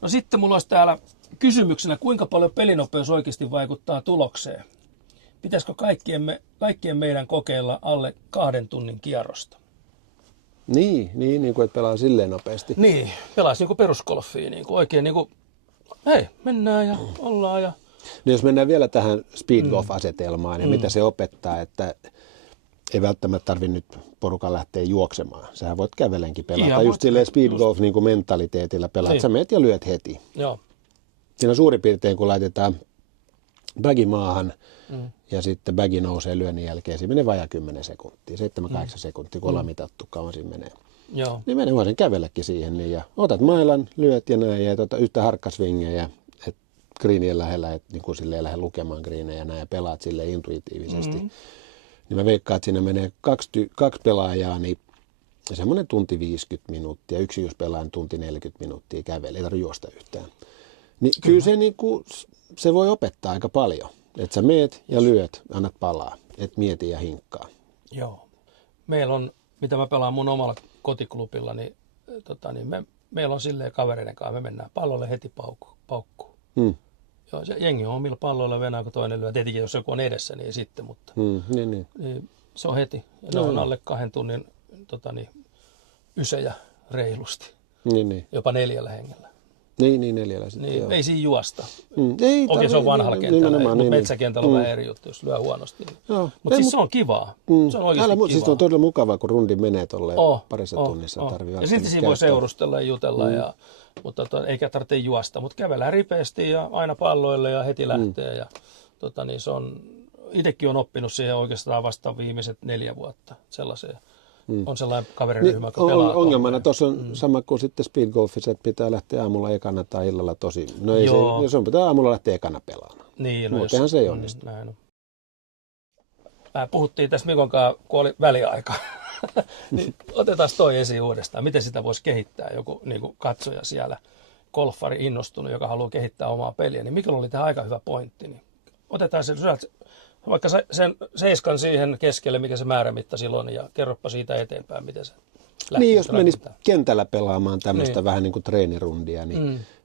No sitten mulla olisi täällä kysymyksenä, kuinka paljon pelinopeus oikeasti vaikuttaa tulokseen? Pitäisikö kaikkien meidän kokeilla alle 2 tunnin kierrosta? Niin kuin että pelaa silleen nopeasti. Niin, pelaisi niin kuin perusgolfia, niin kuin oikein niin kuin, hei, mennään ja ollaan ja... No jos mennään vielä tähän speedgolf-asetelmaan ja mitä se opettaa, että ei välttämättä tarvitse nyt porukan lähteä juoksemaan. Sähän voit kävelenkin pelata. Ihan just silleen speedgolf niin kuin mentaliteetillä pelaat. Niin. Sä meet ja lyöt heti. Joo. Siinä suurin piirtein, kun laitetaan bagi maahan ja sitten bagi nousee lyönnin jälkeen, siinä menee vajaa 10 sekuntia, 7-8 sekuntia, kun ollaan mitattu, kauan siinä menee. Joo. Niin menee voisin kävelläkin siihen. Niin, ja otat mailan, lyöt ja näin, ja yhtä harkkasvingejä, että greenien lähellä, että niin kuin silleen lähde lukemaan greenejä näin, ja pelaat silleen intuitiivisesti. Niin mä veikkaan, että siinä menee kaksi pelaajaa, niin semmoinen tunti 50 minuuttia. Yksi jos pelaa tunti 40 minuuttia kävelee, ei tarvitse juosta yhtään. Niin kyllä se, niin kuin, se voi opettaa aika paljon. Että sä meet ja lyöt, annat palaa, et mieti ja hinkkaa. Joo. Meillä on, mitä mä pelaan mun omalla kotiklubilla, niin, meillä on silleen kavereiden kanssa, me mennään pallolle heti paukkuun. Joo, se jengi on omilla palloilla, venää kun toinen lyö. Tietenkin jos joku on edessä, niin sitten, mutta niin, se on heti. Ja ne on alle 2 tunnin ysejä reilusti. Niin. Jopa 4 hengellä. Niin 4 sitten. Niin, ei siinä juosta. Ei Okei, se on vanhalla kentällä, mutta metsäkentällä on vähän eri juttu, jos lyö huonosti. Mutta siis se on kivaa. Se on oikeasti kivaa. Siis on todella mukavaa, kun rundi menee tolleen parissa tunnissa. Ja sitten siinä voi seurustella ja jutella, mutta eikä tarvitse juosta. Mutta kävellään ripeästi ja aina palloille ja heti lähtee. Ja, se on, itsekin on oppinut siihen oikeastaan vasta viimeiset 4 vuotta sellaiseen. On sellainen kaveriryhmä, joka pelaa. Ongelmana tuossa on sama kuin sitten speedgolfissa, että pitää lähteä aamulla ekana tai illalla tosi. No ei se on pitää aamulla lähteä ekana pelaamaan. Niin, muutenhan se ei onnistu. Näin on. Puhuttiin tässä Mikon kanssa, kun oli väliaika. Niin otetaan toi esiin uudestaan. Miten sitä voisi kehittää joku niin kuin katsoja siellä, golfari innostunut, joka haluaa kehittää omaa peliä. Niin Mikolla oli tähän aika hyvä pointti. Niin otetaan se vaikka sen 7 siihen keskelle, mikä se määrämitta silloin, ja kerropa siitä eteenpäin, miten se lähtee. Niin, jos menisi kentällä pelaamaan tämmöistä vähän niin kuin treenirundia,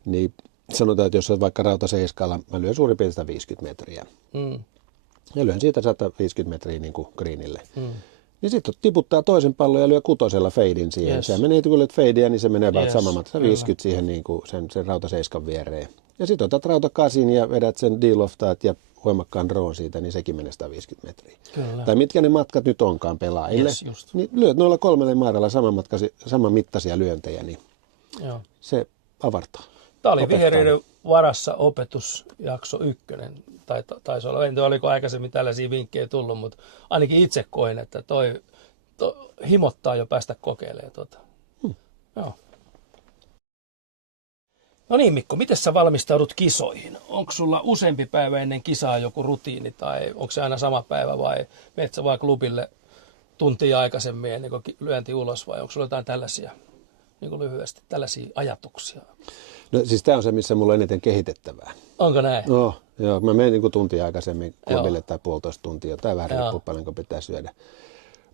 niin sanotaan, että jos olet vaikka rautaseiskalla, mä lyön suurin piirtein 50 metriä. Ja lyön siitä 150 metriä niin kuin greenille. Niin sitten tiputtaa toisen pallon ja lyö 6 feidin siihen. Yes. Se menee, kun lyöt feidiä, niin se menee vaan sama matka, 50 siihen niin kuin sen rautaseiskan viereen. Ja sitten otat rauta 8 ja vedät sen deal-oftaat ja voimakkaan drawn siitä, niin sekin menee 150 metriä. Kyllä. Tai mitkä ne matkat nyt onkaan pelaajille, niin lyöt noilla 3 maaralla saman mittaisia lyöntejä, niin se avartaa. Tämä oli Viheriöiden varassa opetusjakso 1. Taisi olla, en tiedä oliko aikaisemmin tällaisia vinkkejä tullut, mutta ainakin itse koin, että toi himottaa jo päästä kokeilemaan tuota. Joo. No niin Mikko, miten sä valmistaudut kisoihin? Onko sulla useampi päivä ennen kisaa joku rutiini tai onko se aina sama päivä vai menet sä vaan klubille tuntia aikaisemmin ennen kuin lyönti ulos vai onko sulla jotain tällaisia, niin kuin lyhyesti, tällaisia ajatuksia? No siis tämä on se, missä mulla on eniten kehitettävää. Onko näin? No, joo, mä menen niin tuntia aikaisemmin klubille tai 1,5 tuntia tai vähän riippuu paljon, kun pitää syödä.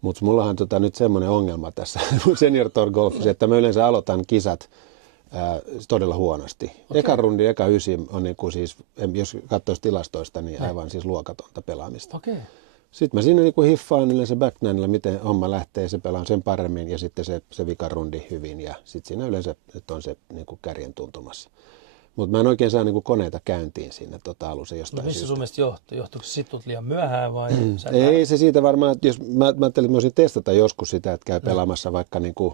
Mutta mullahan on nyt semmoinen ongelma tässä Senior Tour Golfissa, että mä yleensä aloitan kisat todella huonosti. Okay. Eka rundi, eka ysi on niin kuin siis, jos katsoisi tilastoista, niin aivan siis luokatonta pelaamista. Okay. Sitten mä siinä niin kuin hiffaan yleensä backninella, miten homma lähtee, se pelaan sen paremmin ja sitten se vikarundi hyvin ja sitten siinä yleensä että on se niin kuin kärjen tuntumassa. Mutta mä en oikein saa niin kuin koneita käyntiin siinä alussa jostain missä sun mielestä johtuu? Johtuuko se sitten liian myöhään vai? Ei se siitä varmaan, jos mä ajattelin, että mä voisin testata joskus sitä, että käy pelaamassa vaikka niin kuin,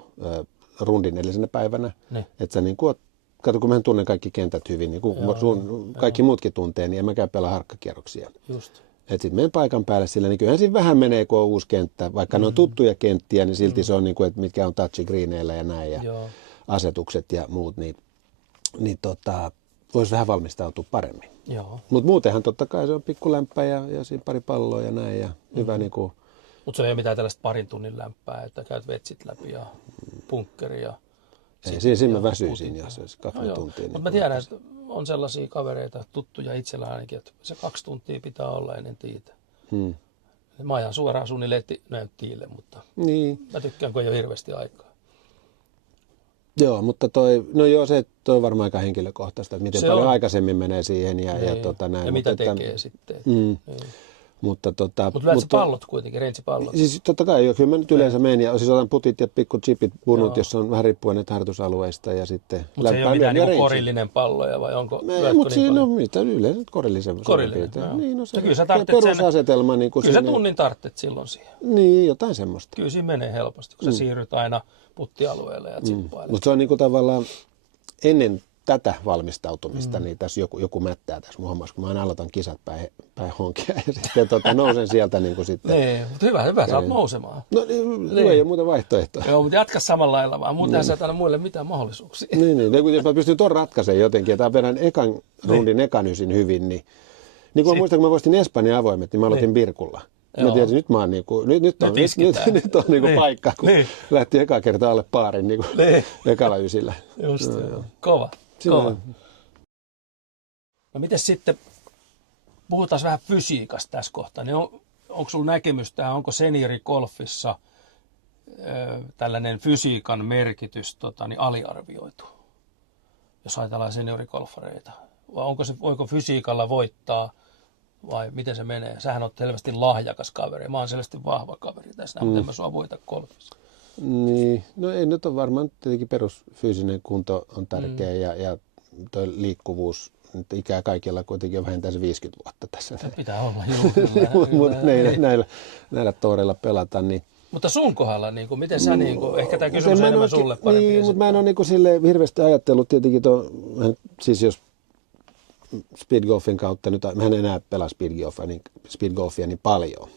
rundin edellisenä päivänä. Että sä niin kuin, kato kun mä tunnen kaikki kentät hyvin, niin kuin kaikki muutkin tuntee, niin en mä käy pelaa harkkakierroksia. Just. Että sitten menen paikan päälle sillä, niin kyllähän siinä vähän menee, kun on uusi kenttä. Vaikka ne on tuttuja kenttiä, niin silti se on niin kuin, että mitkä on touchi greeneillä ja näin ja asetukset ja muut, niin voisi vähän valmistautua paremmin. Mutta muutenhan totta kai se on pikkulämpä ja siinä pari palloa ja näin ja hyvä niin kuin. Mutta se ei ole mitään tällaista 2 tunnin lämpää, että käyt vetsit läpi ja punkkeri ja... Ei, siinä mä väsyisin, jos se 2 tuntia. Mutta mä tiedän, että on sellaisia kavereita, tuttuja itsellä ainakin, että se 2 tuntia pitää olla ennen tiitä. Mä ajan suoraan suunnilleen näyttiille, mutta mä tykkään, kun ei ole hirveästi aikaa. Joo, mutta se on varmaan aika henkilökohtaista, että miten Se paljon on. aikaisemmin menee siihen ja näin. Ja mitä mutta, tekee sitten. Niin. Mutta lyöt sä pallot kuitenkin, range-pallot? Siis totta kai, kyllä mä nyt yleensä menen ja siis otan putit ja pikku chipit, bunut, jossa on vähän riippuen näitä harjoitusalueista ja sitten Mutta se ei ole mitään niin korillinen palloja vai onko? Mutta siinä on mitä yleensä korillisen. Korillinen, niin, no se kyllä sä tarvitset perusasetelma. Niin kyllä sä tunnin tarvitset silloin siihen. Niin, jotain semmoista. Kyllä siinä menee helposti, kun sä siirryt aina puttialueelle ja tsippailet. Mutta se on niinku tavallaan ennen tätä valmistautumista, niin tässä joku mättää tässä muhammassa, kun mä aina aloitan kisat päin honkia ja sitten nousen sieltä niin kuin sitten. Niin, mutta hyvä, saat nousemaan. No ei ole muuta vaihtoehtoa. Joo, mutta jatka samalla lailla vaan, muutenhan sä et anna muille mitään mahdollisuuksia. Niin, jos mä pystyn ton ratkaisemaan jotenkin, ja tämän vedän ekan rundin ekan ysin hyvin, niin kun mä muistan, kun mä voistin Espanjan avoimet, niin mä aloitin Birkulla. Mä tiesin, nyt on niinku paikka, kun lähti eka kertaa alle paarin niinku ekalla ysillä. Just kova. No miten sitten, puhutaan vähän fysiikasta tässä kohtaa, niin onko sulla näkemystä, onko seniorikolfissa tällainen fysiikan merkitys aliarvioitu, jos ajatellaan seniorikolfareita? Vai voiko fysiikalla voittaa vai miten se menee? Sähän oot selvästi lahjakas kaveri, mä oon selvästi vahva kaveri tässä, mutta en mä sua voita golfissa. Niin, no ei nyt on varmaan tietenkin perusfyysinen kunto on tärkeä ja toi liikkuvuus, nyt ikää kaikilla kuitenkin on vähintään se 50 vuotta tässä. Se pitää olla, Mutta näillä toureilla pelata, niin. Mutta sun kohdalla, miten sä, ehkä tämä kysymys on enemmän sulle parempi. Niin, mutta mä en ole silleen hirveästi ajatellut tietenkin, siis jos speedgolfin kautta, nyt mä en enää pelaa speedgolfia niin paljon,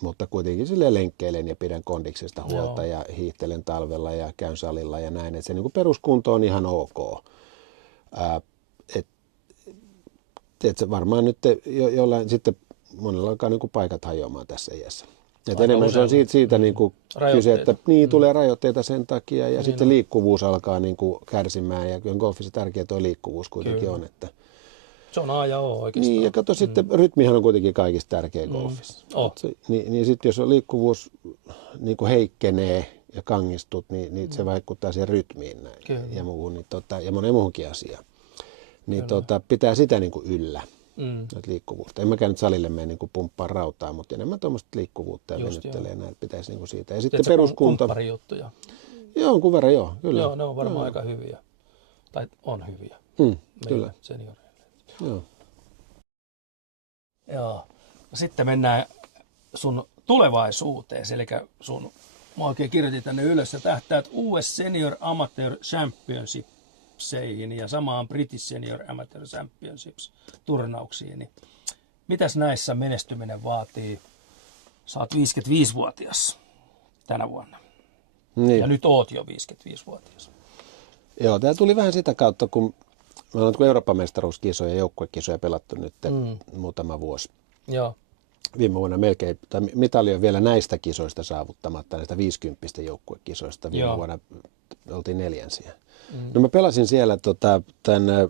mutta kuitenkin silleen lenkkeilen ja pidän kondiksesta huolta ja hiihtelen talvella ja käyn salilla ja näin, että se niin kuin peruskunto on ihan ok. Että varmaan nyt jollain sitten monella alkaa niin kuin paikat hajoamaan tässä iässä. Että enemmän se on siitä niin kuin kyse, että tulee rajoitteita sen takia ja sitten liikkuvuus alkaa niin kuin kärsimään ja kyllä golfissa tärkeä tuo liikkuvuus kuitenkin on. Että se on A ja O oikeastaan. Niin ja kato sitten, rytmihan on kuitenkin kaikista tärkeä golfissa. Niin sitten jos liikkuvuus niin kuin heikkenee ja kangistut, niin se vaikuttaa siihen rytmiin näin, ja muuhun ja moneen muuhunkin asiaan. Niin pitää sitä niin kuin yllä, liikkuvuutta. En mäkään nyt salille mene niin kuin pumppaa rautaa, mutta enemmän tuommoista liikkuvuutta ja venyttelee näin, pitäisi niin kuin siitä. Ja sitten peruskunto. Kumpparijuttuja. Joo, kun verran joo, kyllä. Joo, ne on varmaan aika hyviä. Tai on hyviä. Kyllä. Senioreille. Joo. Joo. Sitten mennään sun tulevaisuuteen, eli mä oikein kirjoitin tänne ylös, ja tähtäät US Senior Amateur Championshipseihin ja samaan British Senior Amateur Championships turnauksiin. Niin mitäs näissä menestyminen vaatii? Sä oot 55-vuotias tänä vuonna. Niin. Ja nyt oot jo 55-vuotias. Joo, tämä tuli vähän sitä kautta, kun mä olen Euroopan mestaruuskisoja ja joukkuekisoja pelattu nyt muutama vuosi. Joo. Viime vuonna melkein, tai mitali on vielä näistä kisoista saavuttamatta, näistä 50 joukkuekisoista. Viime vuonna oltiin 4. No mä pelasin siellä tämän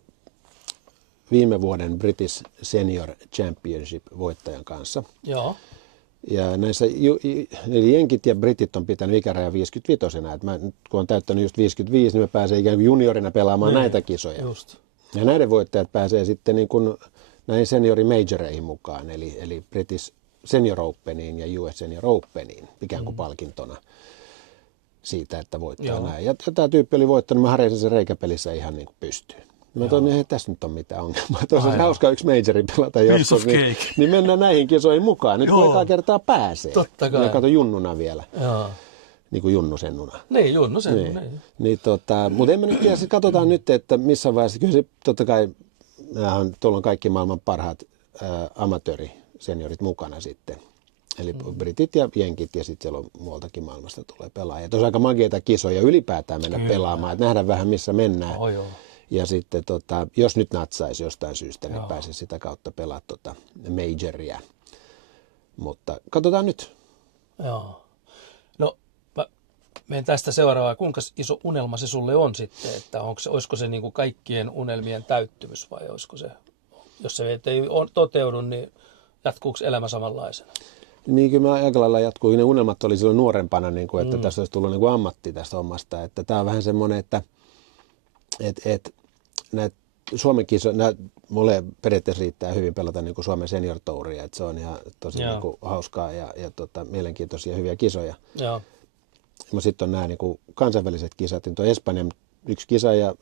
viime vuoden British Senior Championship voittajan kanssa. Joo. Ja näissä eli jenkit ja britit on pitänyt ikäraja 55. Että mä, kun on täyttänyt just 55, niin mä pääsen ikään kuin juniorina pelaamaan näitä kisoja. Just. Ja näiden voittajat pääsee sitten niin kuin näihin seniorimajoreihin mukaan, eli British Senior Openiin ja US Senior Openiin ikään kuin palkintona siitä, että voittaa näin. Ja tämä tyyppi oli voittanut, mä harjasin sen reikäpelissä ihan niin kuin pystyyn. Mä toin, että tässä nyt on mitään ongelmaa. Tuossa olisi hauska yksi majori pelata joskus, niin mennään näihin kisoihin mukaan. Nyt kun ekaa kertaa pääsee. Totta kai. Ja kato junnuna vielä. Joo. Niin kuin junnusennuna. Niin, junnusennuna. Niin, mutta en mä nyt tiedä, katsotaan nyt, että missä vaiheessa, kyllä se totta kai, tuolla on kaikki maailman parhaat amatööriseniorit mukana sitten. Eli britit ja jenkit ja sitten siellä on muualtakin maailmasta tulee pelaajia. Tuossa on aika mageita kisoja ylipäätään mennä pelaamaan, että nähdään vähän missä mennään. Joo. Ja sitten jos nyt natsaisi jostain syystä, niin pääsisi sitä kautta pelaamaan majoria. Mutta katsotaan nyt. Joo. No, mä menen tästä seuraavaan. Kuinka iso unelma se sulle on sitten? Että olisiko se niin kuin kaikkien unelmien täyttymys vai olisiko se, jos se ei toteudu, niin jatkuuko elämä samanlaisena? Niin kyllä mä aika lailla jatkuu. Ne unelmat oli silloin nuorempana, niin kuin, että tässä olisi tullut niin kuin ammatti tästä hommasta. Että tämä on vähän semmoinen, että näitä Suomen kisoja, mulle periaatteessa riittää hyvin pelata niin kuin Suomen senior touria, että se on ihan tosi niin kuin hauskaa ja mielenkiintoisia hyviä kisoja. Sitten on nämä niin kuin kansainväliset kisat, niin tuo Espanjan yksi kisa ja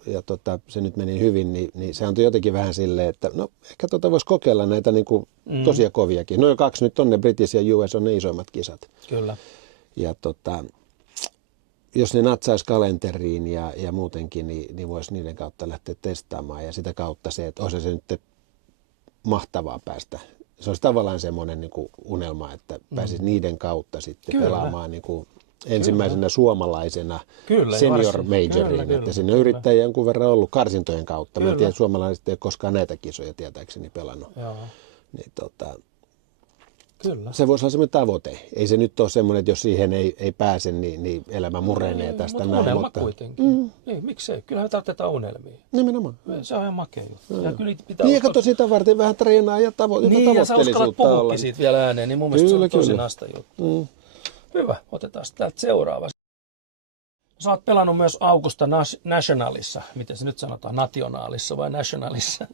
se nyt meni hyvin, niin se antoi jotenkin vähän silleen, että no ehkä voisi kokeilla näitä niin kuin tosia koviakin. No jo 2 nyt on ne British ja US on ne isoimmat kisat. Kyllä. Ja jos ne natsaisi kalenteriin ja muutenkin, niin voisi niiden kautta lähteä testaamaan. Ja sitä kautta se, että olisi se nyt mahtavaa päästä. Se olisi tavallaan semmoinen niin kuin unelma, että pääsisi niiden kautta sitten pelaamaan niin kuin ensimmäisenä suomalaisena senior majoriin. Että sinne yrittäjä jonkun verran ollut karsintojen kautta. Mä en tiedä, suomalaiset ei ole koskaan näitä kisoja tietääkseni pelannut. Niin, Kyllä. Se voisi olla semmoinen tavoite. Ei se nyt ole semmoinen, että jos siihen ei pääse, niin elämä murenee tästä mutta näin. Unelma kuitenkin. Ei, miksei? Kyllähän tarvitaan unelmia. Nimenomaan. Se on ihan makea juttu. Niin, kato sitä varten vähän treenaa ja niin, ja sä uskallat puhukin siitä vielä ääneen, niin mun mielestä se on tosi nasta juttu. Hyvä, otetaan täältä seuraava. Sä oot pelannut myös Augusta Nationalissa, miten se nyt sanotaan, nationaalissa vai nationalissa.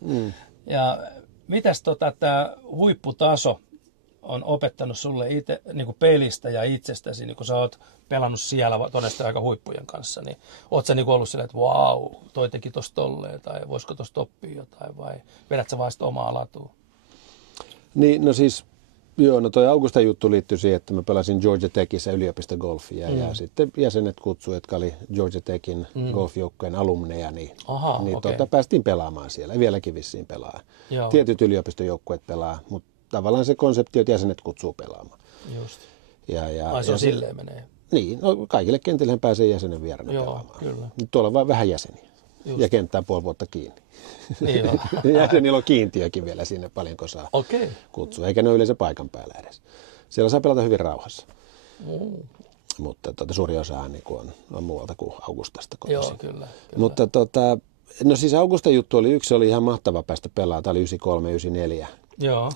Ja mitäs tämä huipputaso on opettanut sulle itse niin kuin pelistä ja itsestäsi, niin kun sä oot pelannut siellä todennäköisesti aika huippujen kanssa, niin oot sä niin ollut silleen, että vau, toi teki tosta tolleen, tai voisiko tosta oppia jotain, vai vedät sä vaan sitä omaa latua? Niin, no siis, no toi Augusta juttu liittyy siihen, että mä pelasin Georgia Techissä yliopistogolfia, ja sitten jäsenet kutsui, jotka oli Georgia Techin golfjoukkojen alumneja, niin päästiin pelaamaan siellä, ja vieläkin vissiin pelaa. Joo. Tietyt yliopistojoukkueet pelaa, mutta tavallaan se konsepti, että jäsenet kutsuu pelaamaan. Just. Se on silleen menee. Niin, no kaikille kentille pääsee jäsenen vieränä pelaamaan. Kyllä. Tuolla on vain vähän jäseniä. Just. Ja kenttää 5 vuotta kiinni. Niin on. Jäsenillä on kiintiökin vielä sinne, paljonko saa kutsua. Eikä ne ole yleensä paikan päällä edes. Siellä saa pelata hyvin rauhassa. Mutta suuri osa niin on muualta kuin Augustasta kotoisin. Joo, kyllä. Mutta no siis Augusta juttu oli yksi, oli ihan mahtava päästä pelaamaan. Tämä oli 93, 94. Joo.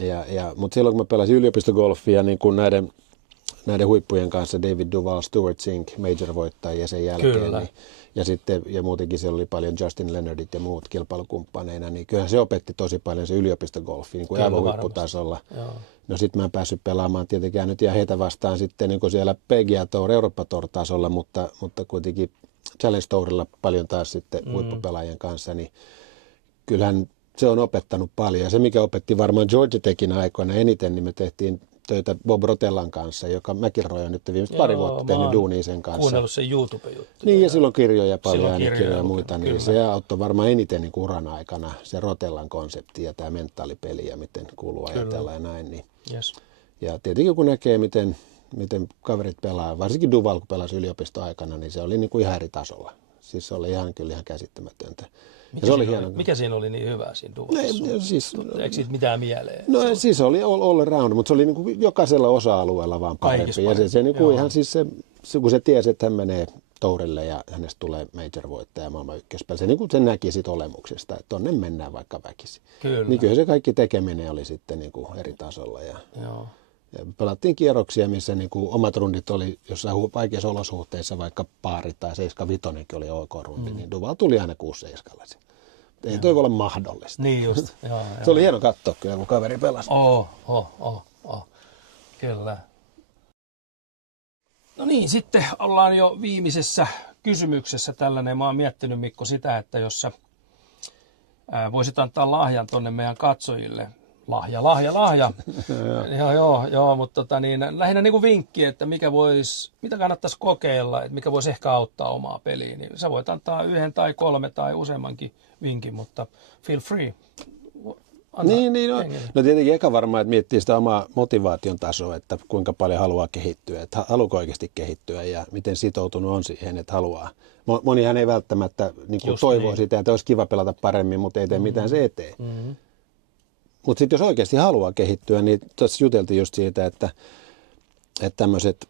Mutta silloin kun mä pelasin yliopistogolfia niin kuin näiden huippujen kanssa, David Duval, Stuart Sink, major-voittajia sen jälkeen, niin, ja muutenkin siellä oli paljon Justin Leonardit ja muut kilpailukumppaneina, niin kyllähän se opetti tosi paljon se yliopistogolfi niin kuin aivan huipputasolla. No sit mä en päässyt pelaamaan tietenkään nyt ja heitä vastaan sitten niin kuin siellä PGA Tour, Eurooppa Tour tasolla, mutta kuitenkin Challenge Tourilla paljon taas sitten huippupelaajien kanssa, niin kyllähän se on opettanut paljon. Ja se, mikä opetti varmaan Georgia Techin aikoina eniten, niin me tehtiin töitä Bob Rotellan kanssa, joka McIlroy on nyt viimeiset 2 vuotta tehnyt duunia sen kanssa. Kuunnellut sen YouTube-juttuja. Niin, ja silloin kirjoja paljon, äänikirjoja ja muita, niin kyllä. Se auttoi varmaan eniten niin uran aikana, se Rotellan konsepti ja tämä mentaalipeli ja miten kuuluu ajatella ja näin. Niin. Yes. Ja tietenkin kun näkee, miten kaverit pelaa, varsinkin Duval, kun pelasi yliopistoaikana, niin se oli niin kuin ihan eri tasolla. Siis se oli kyllä ihan käsittämätöntä. Mikä siinä oli niin hyvä siinä Duvalissa? Eikö siitä mitään mieleen? No siis oli all around, mutta se oli niin kuin jokaisella osa-alueella vaan parempi. Ja se niin kuin ihan siis se, kun se tiesi, että hän menee tourille ja hänestä tulee major-voittaja maailman ykköspeli, se, niin kuin se näki sit olemuksesta, että tonne mennään vaikka väkisin. Kyllä. Niin kyllä se kaikki tekeminen oli sitten niin kuin eri tasolla. Ja pelattiin kierroksia, missä niin kuin omat rundit oli jossain vaikeissa olosuhteissa, vaikka paari tai 7-5 oli OK-rundi, niin Duval tuli aina 6-7. Ei toi voi olla mahdollista. Niin just. Se oli hieno katsoa kyllä, kun kaveri pelasi. Kyllä. No niin, sitten ollaan jo viimeisessä kysymyksessä tällainen. Mä oon miettinyt, Mikko, sitä, että jos sä voisit antaa lahjan tonne meidän katsojille. Lahja. Joo, mutta lähinnä niin kuin vinkki, että mitä kannattaisi kokeilla, että mikä voisi ehkä auttaa omaa peliä. Niin sä voit antaa 1 tai 3 tai useammankin vinkin, mutta feel free. No tietenkin eka varmaan, että miettii sitä omaa motivaation tasoa, että kuinka paljon haluaa kehittyä, että haluaako oikeasti kehittyä ja miten sitoutunut on siihen, että haluaa. Monihan ei välttämättä niin kuin toivoo sitä, että olisi kiva pelata paremmin, mutta ei tee mitään se eteen. Mutta sitten jos oikeasti haluaa kehittyä, niin tuossa juteltiin just siitä, että tämmöiset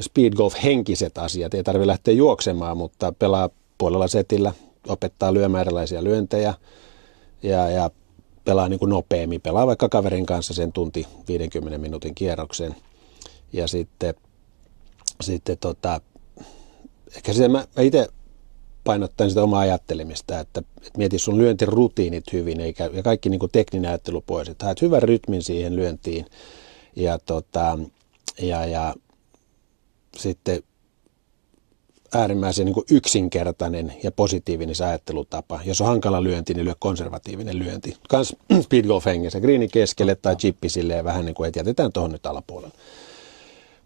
speed golf-henkiset asiat, ei tarvitse lähteä juoksemaan, mutta pelaa puolella setillä, opettaa lyömään erilaisia lyöntejä ja pelaa niin kuin nopeammin. Pelaa vaikka kaverin kanssa sen tunti 50 minuutin kierroksen. Ja sitten ehkä se mä itse painottaen sitä omaa ajattelemista, että mieti sun lyöntirutiinit hyvin ja kaikki niin kuin tekninen ajattelu pois. Että haet hyvän rytmin siihen lyöntiin ja sitten äärimmäisen niin kuin yksinkertainen ja positiivinen se ajattelutapa. Jos on hankala lyönti, niin lyö konservatiivinen lyönti. Kans speedgolf hengessä, greenin keskelle tai chippi silleen vähän niin kuin, että jätetään tuohon nyt alapuolella.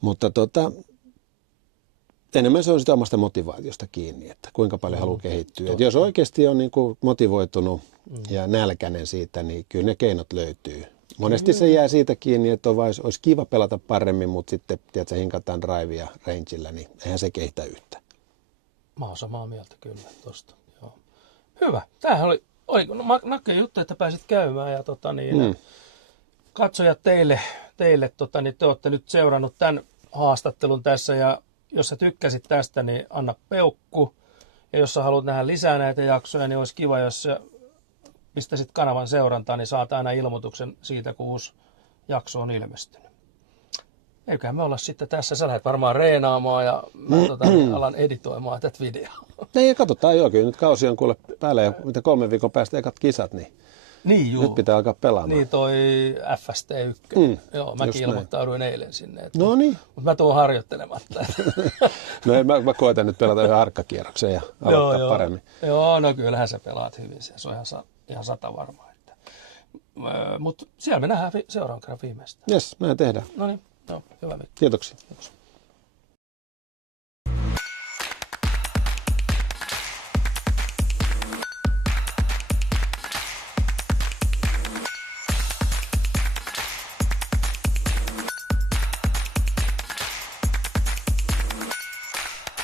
Mutta enemmän se on sitä omasta motivaatiosta kiinni, että kuinka paljon haluaa kehittyä. Jos oikeasti on niin kuin motivoitunut ja nälkäinen siitä, niin kyllä ne keinot löytyy. Monesti se jää siitä kiinni, että olisi kiva pelata paremmin, mutta sitten tiedätkö, hinkataan drivea rangella, niin eihän se kehitä yhtään. Mä oon samaa mieltä kyllä tosta. Joo. Hyvä. Tämähän oli nakkeja juttu, että pääsit käymään ja katsojat teille te olette nyt seurannut tämän haastattelun tässä ja jos sä tykkäsit tästä, niin anna peukku. Ja jos sä haluat nähdä lisää näitä jaksoja, niin olisi kiva, jos sä pistäisit kanavan seurantaan, niin saat aina ilmoituksen siitä, kun uusi jakso on ilmestynyt. Eiköhän me olla sitten tässä. Sä lähdet varmaan reenaamaan ja mä alan editoimaan tätä videoa. Ei, katsotaan joo, kyllä nyt kausi on kuule päällä ja mitä 3 viikon päästä ekat kisat, niin nyt pitää alkaa pelaamaan. Niin toi FST1. Joo, mäkin ilmoittauduin eilen sinne. No niin. Mutta mä tuun harjoittelematta. No mä koitan nyt pelata yhden harkkakierroksen ja aloittaa paremmin. Joo, no kyllähän sä pelaat hyvin. Se on ihan 100 varmaa. Mutta siellä me nähdään seuraavan kerran viimeistään. Jes, me tehdään. No niin, hyvä Mikko. Kiitoksia. Kiitos.